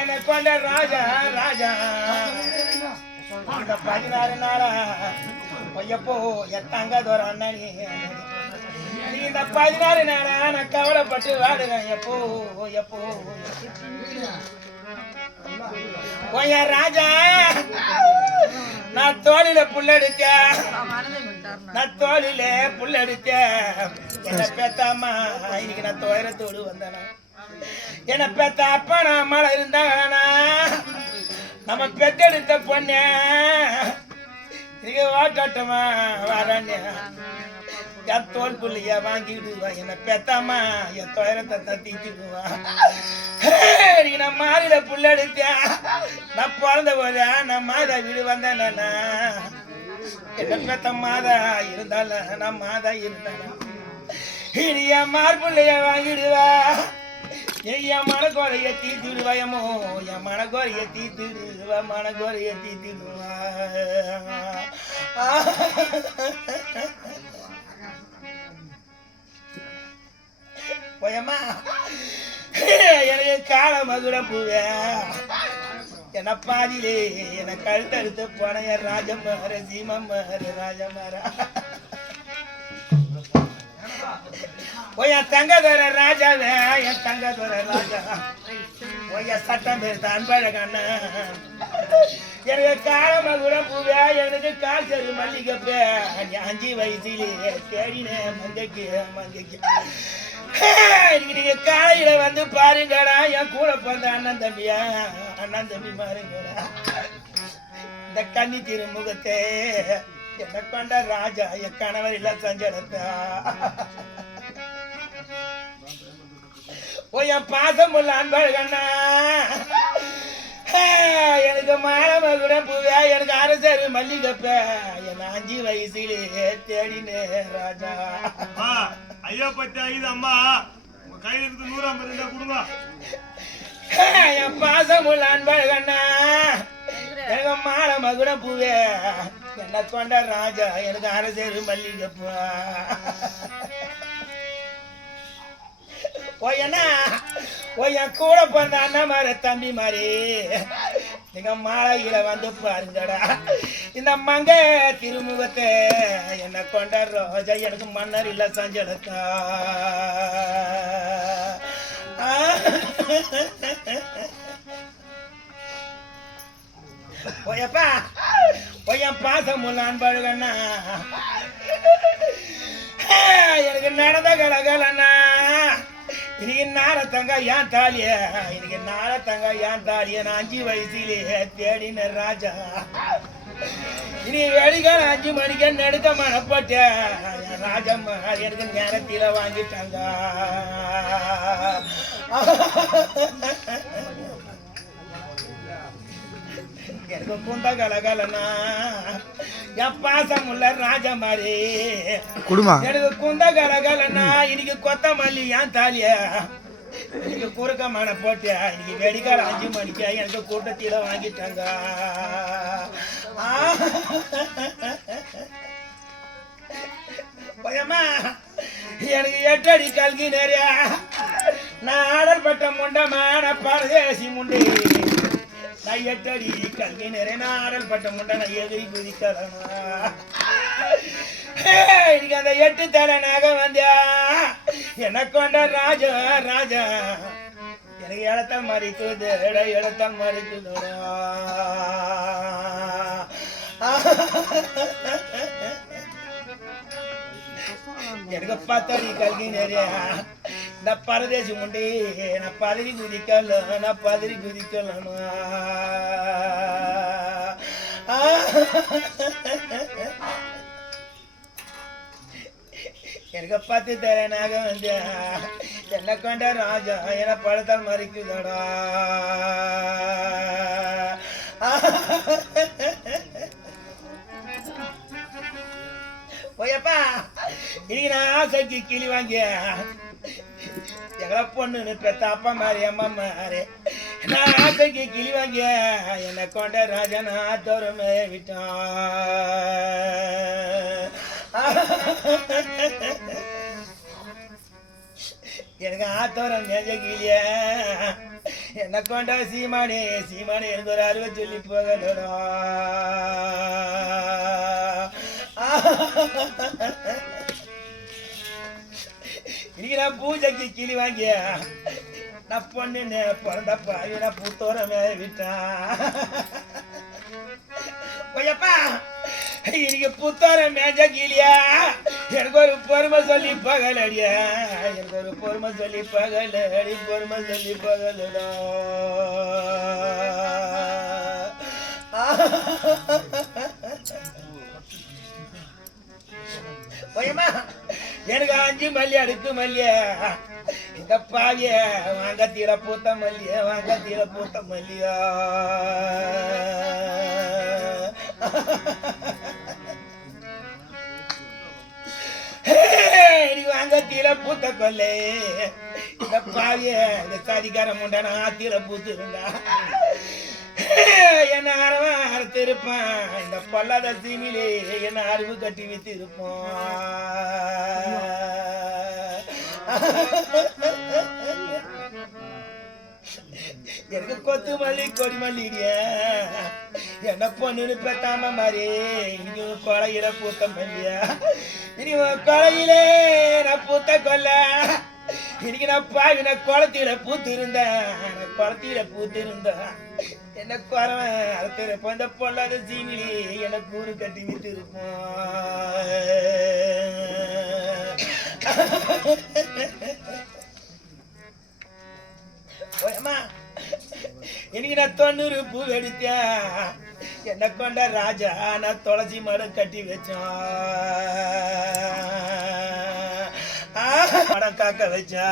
என்னை கொண்ட ராஜா ராஜா இந்த 16 நாளா பொய்யப்போ எத்தாங்க தோற அண்ணனி நீ இந்த 16 நாளா நான் கவலைப்பட்டு வாடுறேன் எப்போ எப்போ பொய்ய ராஜா நான் தோளில புல்லடித்தேன் நான் தோளில புல்லடித்தேன் என்ன பேத்தாமா இன்னைக்கு நான் துயரத்தோடு வந்தேனா என்ன பெத்த அப்பா நான் மழை இருந்தானா நம்ம பெத்தெடுத்த பொண்ணு இன்னைக்கு வாட்டாட்டமா வரானே என் தோல் புள்ளைய வாங்கிடுவா என்ன பெத்தாமா என் துயரத்தை தத்திடுவா நான் மாறில புள்ள எடுத்தேன் நான் பிறந்த போத நான் மாதா வீடு வந்தேன் என்ன பெத்த மாதா இருந்தால நான் மாதா இருந்தால இனி என் மார்புள்ளைய வாங்கிடுவா என் மனக்கோரைய தீத்திடுவாயமோ என் மனக்கோரைய தீத்திடுவா மனக்கோரைய தீத்திடுவா போயம்மா எனக்கு கால மதுர பூவே என்ன பாதிலே என்ன கழுத்தறுத்து போன ராஜமார சீமமார ராஜமார என் தங்கதோர ராஜாவே என் தங்கதோர ராஜா சட்டம் பேர் அன்பழகண்ண எனக்கு கால மதுர பூவே எனக்கு கால் சரி மல்லிகப்பே 5 வயசுலே தேடினேன் மங்கைக்கு மங்கைக்கு நீங்க காலையில வந்து பாருங்கடா என் கூட பிறந்த அண்ணன் தம்பியா அண்ணன் தம்பி பாருங்கடா இந்த கன்னி திருமுகத்தை என்ன கொண்ட ராஜா என் கணவர் இல்ல சஞ்சலத்தா என் பாசம் உள்ள அன்பழகண்ணா எனக்கு மாணவ பூவே எனக்கு அரசரு மல்லிகப்ப என் 5 வயசுலே தேடினே ராஜா ஐயா பத்தி ஐது அம்மா கையில இருக்கு 150 இருந்தா கொடுங்க என் பாசம் உள்ள அன்பழகண்ணா எனக்கு மாலை மகுட பூவே என்ன கொண்ட ராஜா எனக்கு அரசரு மல்லிகப்பா ஓயண்ணா என் கூட பிறந்த அண்ணன் மாதிரி தம்பி மாதிரி நீங்க மாலையில வந்து பாருங்கடா இந்த மங்க திருமுகத்தை என்ன கொண்ட ரோஜா எனக்கு மன்னர் இல்ல சஞ்சலத்தா போயப்பா பொய்யன் பாசம் உள்ள அன்பழகண்ணா எனக்கு நடந்த கலகலண்ணா இன்னைக்கு நாள தங்க ஏன் தாலிய இன்னைக்கு நாள தங்க ஏன் தாலிய நான் 5 வயசுலே தேடின ராஜா இனி வெடிகால 5 மணிக்கு நடுக்க மனப்பட்ட ராஜம்மா எனக்கு நேரத்தில வாங்கிட்டாங்க எனக்கு குந்த கலகலனா என் பாசம் உள்ள ராஜா மாதிரி எனக்கு குந்த கலகலனா இன்னைக்கு கொத்தமல்லி ஏன் தாலிய இன்னைக்கு குறுக்கமான போட்டு இன்னைக்கு வெடிகால 5 மணிக்கு எனக்கு கூட்டத்தில வாங்கிட்டாங்க பயமா எனக்கு 8 அடி கல்கி நிறைய நான் ஆடல் பட்ட முண்டமான பரதேசி முண்டி நான் 8 அடி கல்வி நிறைய ஆடல் பட்ட முண்டை நான் எதிரி குதிக்கலமா இன்னைக்கு அந்த 8 தலை நகை வந்தியா என்ன கொண்ட ராஜா ராஜா எனக்கு இடத்தால் மறிக்குது இடத்தால் மறிக்குதுடா எனக்கு 10 அடி கல்வி நிறைய நான் பரதேசி முண்டி நான் பதறி குதிக்கல எனக்கு 10 தரனாக வந்து என்ன கொண்ட ராஜா என பழத்தால் மறிக்குதடா போயப்பா இன்னைக்கு நான் ஆசைக்கு கிளி வாங்கிய எங்களை பொண்ணுன்னு பெத்த அப்பா மாதிரி அம்மா மாதிரி நான் ஆசைக்கு கிளி வாங்கிய என்னை கொண்ட ராஜா நான் தோறமே விட்டான் எனக்கு ஆத்தோரம் நெஞ்ச கிளிய என்ன கொண்ட சீமானே சீமானே எனக்கு ஒரு அறுவை சொல்லி போகலடா இன்னைக்கு நான் பூஜைக்கு கிளி வாங்கிய நான் பொண்ணு பிறந்தப்பா நான் பூத்தோரமே விட்டான் ஐயப்பா இன்னைக்கு புத்தோர மேஜ கிளியா எனக்கு ஒரு பொறுமை சொல்லி பகலடியா எனக்கு ஒரு பொறுமை சொல்லி பகலடி பொறுமை சொல்லி பகலடா ஐயம்மா எனக்கு 5 மல்லி அடுக்கு மல்லிய இந்த பாவிய வாங்க தீர பூத்த மல்லிய வாங்க தீர பூத்த மல்லியா வாங்க தீர பூத்த கொல்லே இந்த பாவிய இந்த சாதிக்கார முண்டனா தீர பூத்து இருந்தா என்ன அரவன் அறுத்து இருப்பான் இந்த பொல்லாத சீமிலே என்ன அறிவு கட்டி வித்து இருப்போம் எனக்கு கொத்து மல்லி கொடி மல்லிடிய என்ன பொண்ணு பெத்தாம மாதிரி இன்னைக்கு கொலையில பூத்த மல்லியா இனி கொலையிலே நான் பூத்த கொல்ல இன்னைக்கு நான் பாவின குளத்தில பூத்து இருந்தேன் குளத்தில பூத்து இருந்தேன் என்ன குறவன் அறுத்திருப்போம் இந்த பொல்லாத சீனிலே என்ன கூறு கட்டி வித்து இருப்போம் இன்னைக்கு நான் 90 பூ வெடித்தேன் என்ன கொண்ட ராஜா நான் துளசி மரம் கட்டி வச்சோம் மரம் காக்க வச்சா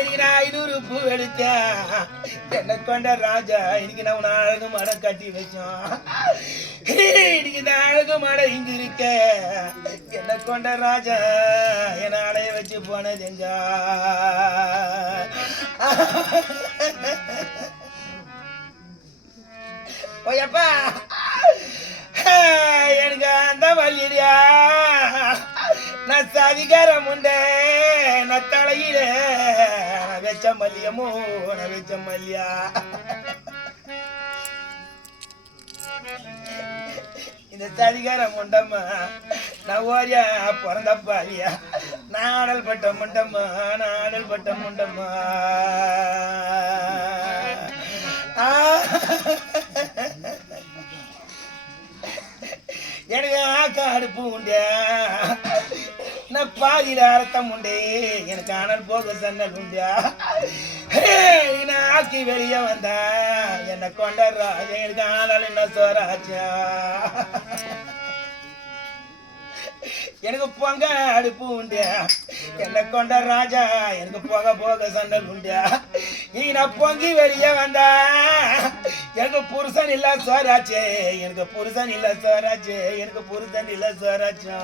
இன்னைக்கு நான் 500 பூ வெடித்தேன் என்ன கொண்ட ராஜா இன்னைக்கு நான் அழகு மரம் கட்டி வச்சோம் இன்னைக்கு இந்த அழகு மரம் இங்க இருக்க என்ன கொண்ட ராஜா என்ன அடைய வச்சு போன செஞ்சா ஓயப்பா எனக்கு அந்த வள்ளிடியா நான் சாதிகார முண்டே நான் தலையில நான் வச்ச மல்லியமோ நான் வச்ச மல்லியா இந்த சாதிகார முண்டம்மா நான் ஓரியா பிறந்தப்பாரியா நாடல் பட்ட முண்டம்மா நாடல் பட்ட முண்டம்மா எனக்கு ஆக்க அடுப்பு உண்டே நான் பாதியில அர்த்தம் உண்டே எனக்கு அனல் போக சன்னல் உண்டியா நான் ஆக்கி வெளியே வந்தா என்ன கொண்டா எனக்கு ஆனாலும் என்ன சோறாச்சா எனக்கு பொங்க அடுப்பு உண்டியா என்ன கொண்ட ராஜா எனக்கு போக போக சண்டல் உண்டியா நீ நான் பொங்கி வெளியே வந்தா எனக்கு புருஷன் இல்ல சோறாச்சே எனக்கு புருஷன் இல்ல சோறாச்சே எனக்கு புருஷன் இல்ல சோறாச்சா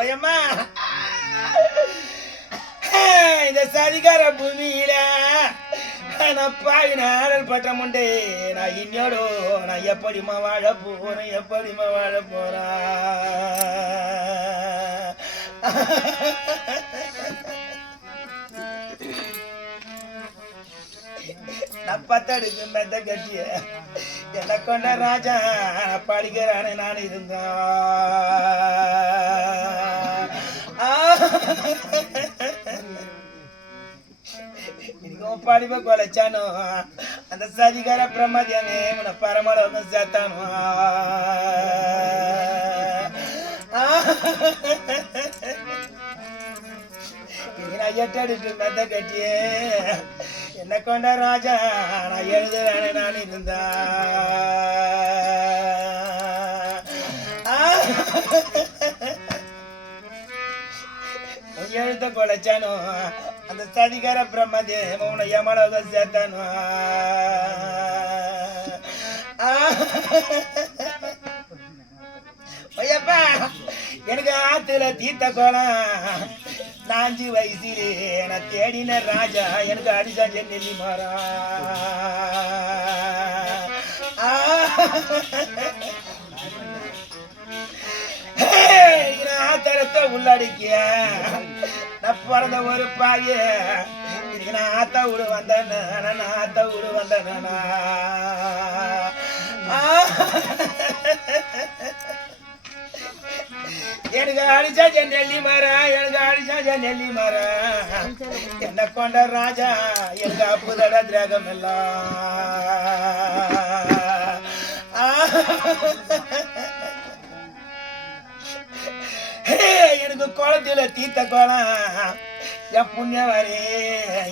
ஓயம்மா இந்த சாதிகார பூமியில நான் பாவின ஆடல் பட்ட முண்டே நான் இன்னோடு நான் எப்படிமா வாழ போறேன் எப்படிமா வாழ போறேன் நான் 10 அடுக்கு மெத்த கட்டிய என்ன கொண்ட ராஜா படிக்கிறானே நான் இருந்தேன் படிப்பை கொலைச்சானோ அந்த சதிகார பிரமதியானே உன பரமலோகம் சேர்த்தானோ நான் 8 அடுக்கு மெத்த கட்டியே என்ன கொண்ட ராஜா நான் எழுதுறானே நான் இருந்தா எழுத்த கொலைச்சானோ அந்த சதிகார பிரம்மதேவ உன யமலோக சேர்த்தானோ ஐயப்பா எனக்கு ஆத்துல தீர்த்த கோலம் 5 வயசிலே நான் தேடின ராஜா எனக்கு அடிசாஞ்ச நெல்லி மரம் ஆத்தரத்தை உள்ளடிக்க நான் பிறந்த ஒரு பாய இதுக்கு நான் ஆத்த விடு வந்தேன் ஆத்த விடு வந்தேன் எனக்கு அடிச்சா நெல்லி மரம் எனக்கு அடிச்சா நெல்லி மரம் என்ன கொண்ட ராஜா எங்க அப்புதட திரகம் எல்லாம் எனக்கு குளத்துல தீத்த கோலம் என் புண்ணியவரே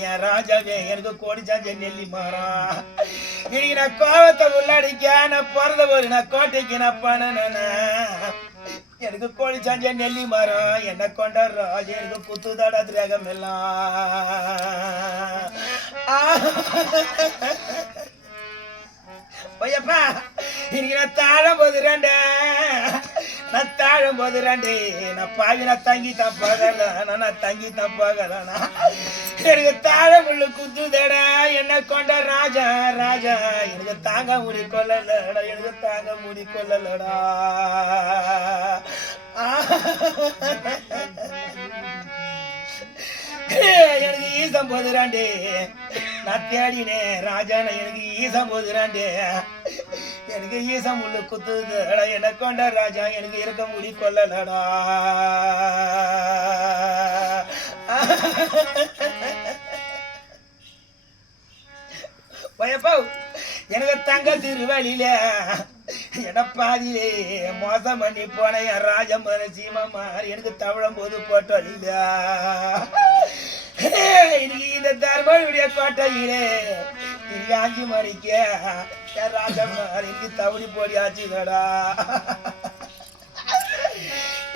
என் ராஜாவே எனக்கு கோடிச்சாஞ்ச நெல்லி மரம் இன்னைக்கு நான் கோவத்தை உள்ளடிக்க நான் பிறந்த ஒரு நான் கோட்டைக்கு நான் பண்ணன எனக்கு கோழி சாஞ்ச நெல்லி மரம் என்ன கொண்ட ராஜ எனக்கு குத்துதட திரகம் எல்லாம் ஐயப்பா இன்னைக்கு நான் தாழம் போதுறாண்டே நான் தாழம் போதுறாண்டே நான் பாவி நான் தங்கி தப்பாகல நான் தங்கி தப்பாகலனா எனக்கு தாழ முள்ளு குத்துதடா என்ன கொண்ட ராஜா ராஜா எனக்கு தாங்க முடி கொள்ளலடா எனக்கு தாங்க முடி கொள்ளலடா எனக்கு ஈசம் போதுறாண்டே நான் தேடினேன் ராஜா எனக்கு ஈசம் போதுறாண்டே எனக்கு ஈசம் முள்ளு குத்துதடா என்ன கொண்ட ராஜா எனக்கு இருக்க முடி கொள்ளலடா பயப்பா எனக்கு தங்க திருவழியில எடப்பாதியிலே மோசம் பண்ணி போன என் ராஜமர சீமா எனக்கு தவழும் போது போட்டு வழியில இன்னைக்கு இந்த தர்மனுடைய கோட்டையிலே இன்னைக்கு 5 மணிக்கு என் ராஜமார் எனக்கு தவறி போடி ஆச்சுடா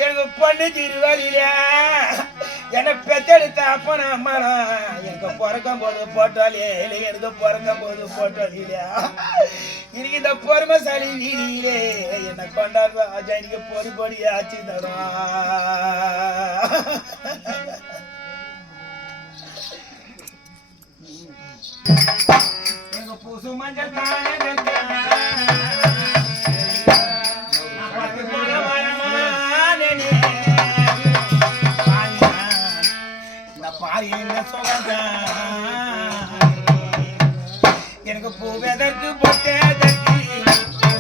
எனக்கு பொண்ணு திருவழியில என்னை பெத்தெடுத்த அப்பன அம்மானா எனக்கு பிறக்கும் போது போட்டாலே இல்லை எனக்கு பிறக்கும் போது போட்டாலே இன்னைக்கு இந்த பொறுமைசாலி வீதியிலே என்னை கொண்டாடுற ராஜா இன்னைக்கு பொறுப்பொடி ஆச்சு தரும் எனக்கு பூசு மஞ்சள் தானே எனக்கு பூவதற்கு பொட்டதற்கு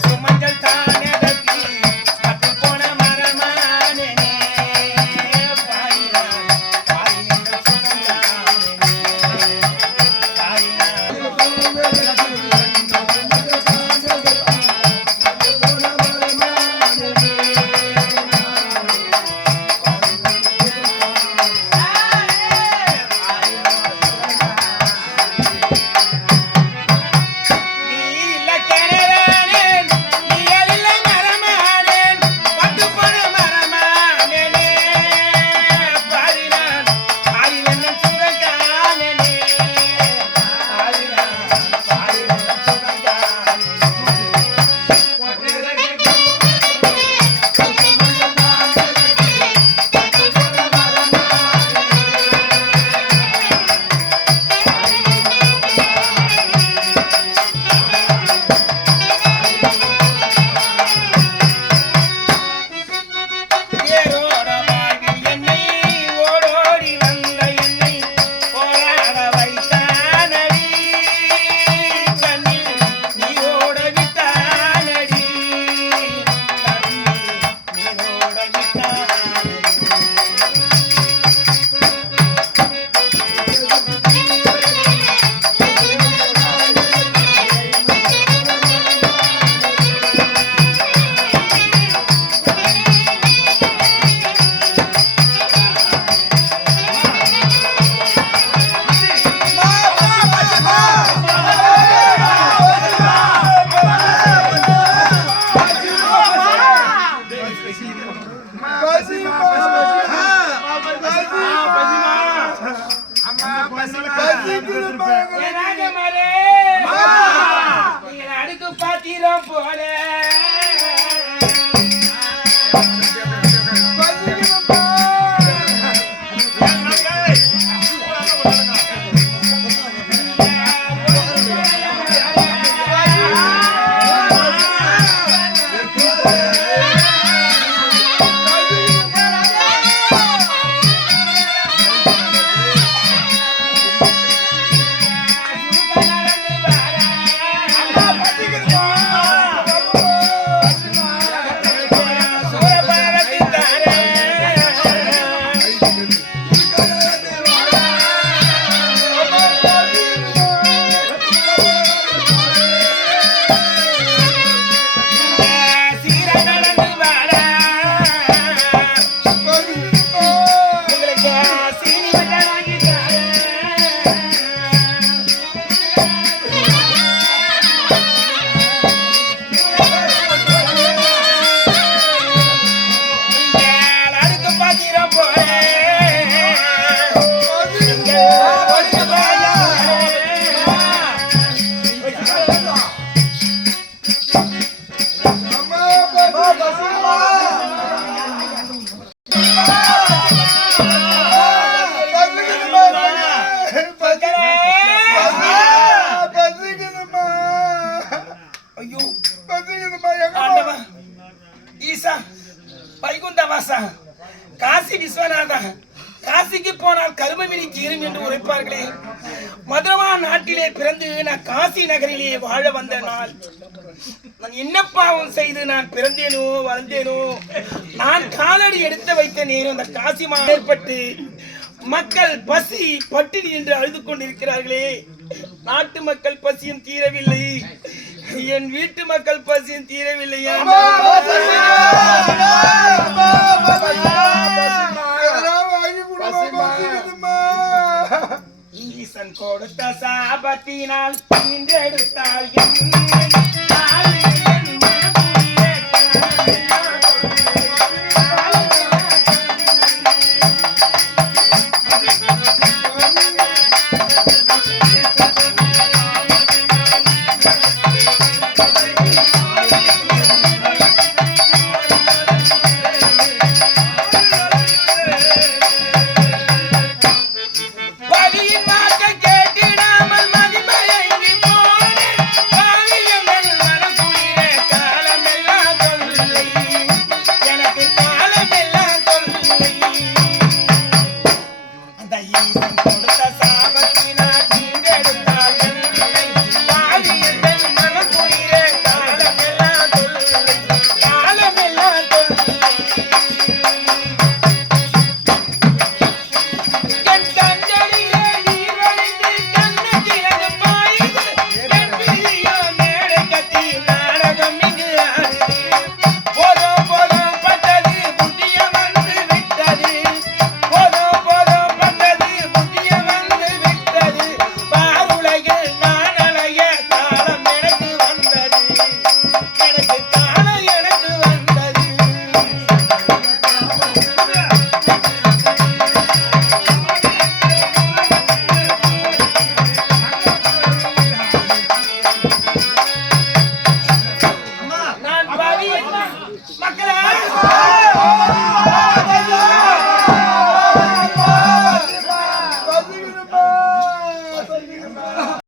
சுமஞ்சள் தானதற்கு பட்டு போன மரமானே அடுக்கு பாத்திரம் போல ஐயோ ஆண்டவா ஈசா வைகுண்டவாசா காசி விஸ்வநாதா காசிக்கு போனால் கருமவினி தீரும் என்று உரைப்பார்களே மதுரமா நாட்டிலே பிறந்து நான் காசி நகரிலே வாழ வந்த நாள் நான் என்ன பாவம் செய்து நான் பிறந்தேனோ வளர்ந்தேனோ நான் காலடி எடுத்து வைத்த நேரம் அந்த காசி ஏற்பட்டு மக்கள் பசி பட்டினி என்று அழுது கொண்டிருக்கிறார்களே நாட்டு மக்கள் பசியும் தீரவில்லை என் வீட்டு மக்கள் பசியும் தீரவில்லையா ஈசன் கொடுத்த சாபத்தினால் இன்றெடுத்தால்